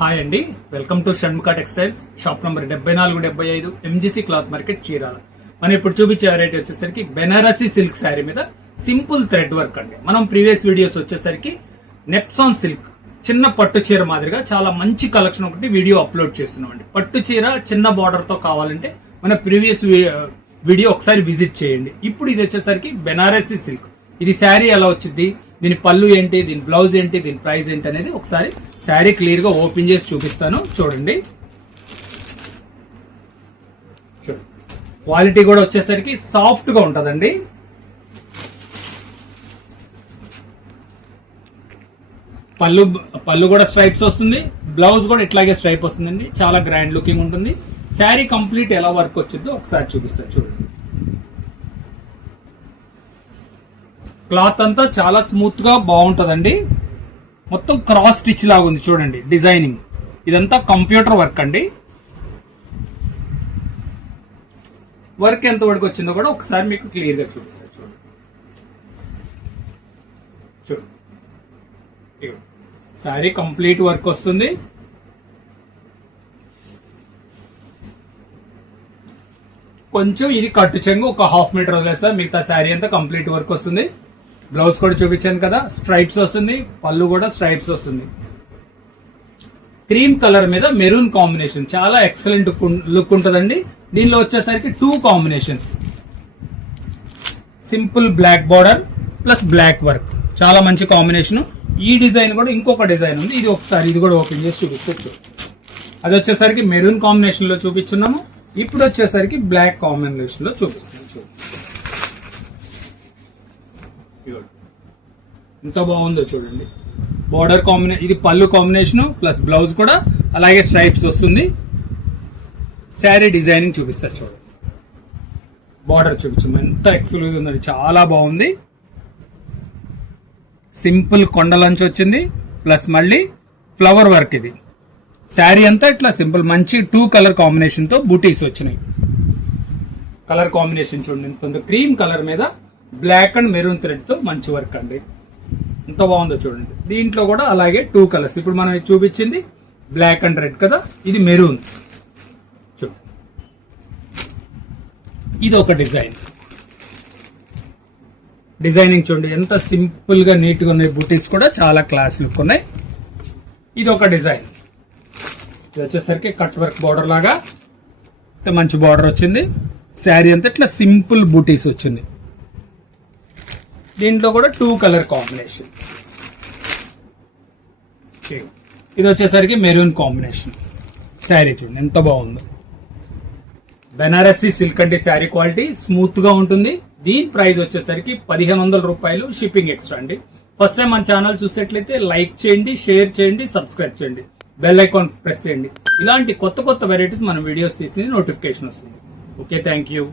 Hi అండి, welcome to Shanmukha textiles. Shop number 7475 MGC cloth market Chirala. మనం ఇప్పుడు చూపించే వెరైటీ వచ్చేసరికి బెనారసీ సిల్క్ శారీ మీద సింపుల్ థ్రెడ్ వర్క్ అండి. మనం ప్రీవియస్ వీడియోస్ వచ్చేసరికి నెప్సాన్ సిల్క్ చిన్న పట్టు చీర మాదిరిగా చాలా మంచి కలెక్షన్ ఒకటి వీడియో అప్లోడ్ చేస్తున్నాం అండి. పట్టు చీర చిన్న బార్డర్ తో కావాలంటే మన ప్రీవియస్ వీడియో ఒకసారి విజిట్ చేయండి. ఇప్పుడు ఇది వచ్చేసరికి బెనారసీ సిల్క్. ఇది శారీ ఎలా వచ్చింది, దీని పళ్ళు ఏంటి, దీని బ్లౌజ్ ఏంటి, దీని ప్రైస్ ఏంటి అనేది ఒకసారి శారీ క్లియర్ గా ఓపెన్ చేసి చూపిస్తాను. చూడండి, క్వాలిటీ కూడా వచ్చేసరికి సాఫ్ట్ గా ఉంటదండి. పళ్ళు కూడా స్ట్రైప్స్ వస్తుంది, బ్లౌజ్ కూడా ఇట్లాగే స్ట్రైప్ వస్తుందండి. చాలా గ్రాండ్ లుకింగ్ ఉంటుంది. శారీ కంప్లీట్ ఎలా వర్క్ వచ్చిందో ఒకసారి చూపిస్తాను. చూడండి, క్లాత్ అంతా చాలా స్మూత్ గా బాగుంటదండి. మొత్తం క్రాస్ స్టిచ్ లాగా ఉంది. చూడండి డిజైనింగ్, ఇదంతా కంప్యూటర్ వర్క్ అండి. వర్క్ ఎంత వరకు వచ్చిందో కూడా ఒకసారి మీకు క్లియర్ గా చూపిస్తాను. చూడండి సారీ కంప్లీట్ వర్క్ వస్తుంది. కొంచెం ఇది కట్టు చెంగు ఒక హాఫ్ మీటర్ వదిలేస్తా, మిగతా శారీ అంతా కంప్లీట్ వర్క్ వస్తుంది. బ్లౌజ్ కూడా చూపించాను కదా, స్ట్రైప్స్ వస్తుంది. పళ్ళు కూడా స్ట్రైప్స్ వస్తుంది. క్రీమ్ కలర్ మీద మెరూన్ కాంబినేషన్ చాలా ఎక్సలెంట్ లుక్ ఉంటుందండి. దీనిలో వచ్చేసరికి 2 combinations, simple black border plus black work, చాలా మంచి కాంబినేషన్. ఈ డిజైన్ కూడా ఇంకొక డిజైన్ ఉంది, ఇది ఒకసారి ఇది కూడా ఓపెన్ చేసి చూపిస్తూ. అది వచ్చేసరికి మెరూన్ కాంబినేషన్ లో చూపించున్నాము. ఇప్పుడు వచ్చేసరికి బ్లాక్ కాంబినేషన్ లో చూపిస్తాను. ఎంత బాగుందో చూడండి. బార్డర్ కాంబినేషన్, ఇది పళ్ళు కాంబినేషన్ ప్లస్ బ్లౌజ్ కూడా అలాగే స్ట్రైప్స్ వస్తుంది. శారీ డిజైనింగ్ చూపిస్తారు. చూడండి, బార్డర్ చూపించాము, ఎంత ఎక్స్క్లూజివ్ ఉంది, చాలా బాగుంది. సింపుల్ కొండలంచి వచ్చింది ప్లస్ మళ్ళీ ఫ్లవర్ వర్క్. ఇది శారీ అంతా ఇట్లా సింపుల్ మంచి 2 కలర్ కాంబినేషన్ తో బూటీస్ వచ్చినాయి. కలర్ కాంబినేషన్ చూడండి, క్రీమ్ కలర్ మీద బ్లాక్ అండ్ మెరూన్ థ్రెడ్ తో మంచి వర్క్ అండి. ఎంత బాగుందో చూడండి. దీంట్లో కూడా అలాగే 2 కలర్స్. ఇప్పుడు మనం చూపించింది బ్లాక్ అండ్ రెడ్ కదా, ఇది మెరూన్. ఇది ఒక డిజైనింగ్ చూడండి, ఎంత సింపుల్ గా నీట్ గా ఉన్నాయి. బూటీస్ కూడా చాలా క్లాస్ లుక్ ఉన్నాయి. ఇది ఒక డిజైన్. ఇది వచ్చేసరికి కట్ వర్క్ బార్డర్ లాగా మంచి బార్డర్ వచ్చింది. శారీ అంతా ఇట్లా సింపుల్ బూటీస్ వచ్చింది. దీంట్లో కూడా 2 కలర్ కాంబినేషన్. ఇది వచ్చేసరికి మెరూన్ కాంబినేషన్. శారీ చూడండి ఎంత బాగుందో. బెనారసీ సిల్క్ అంటే శారీ క్వాలిటీ స్మూత్ గా ఉంటుంది. దీని ప్రైస్ వచ్చేసరికి 1500 రూపాయలు, షిప్పింగ్ ఎక్స్ట్రా అండి. ఫస్ట్ టైం మన ఛానల్ చూసేట్లయితే లైక్ చేయండి, షేర్ చేయండి, సబ్స్క్రైబ్ చేయండి, బెల్ ఐకాన్ ప్రెస్ చేయండి. ఇలాంటి కొత్త వెరైటీస్ మనం వీడియోస్ తీసి నోటిఫికేషన్ వస్తుంది. Okay, thank you.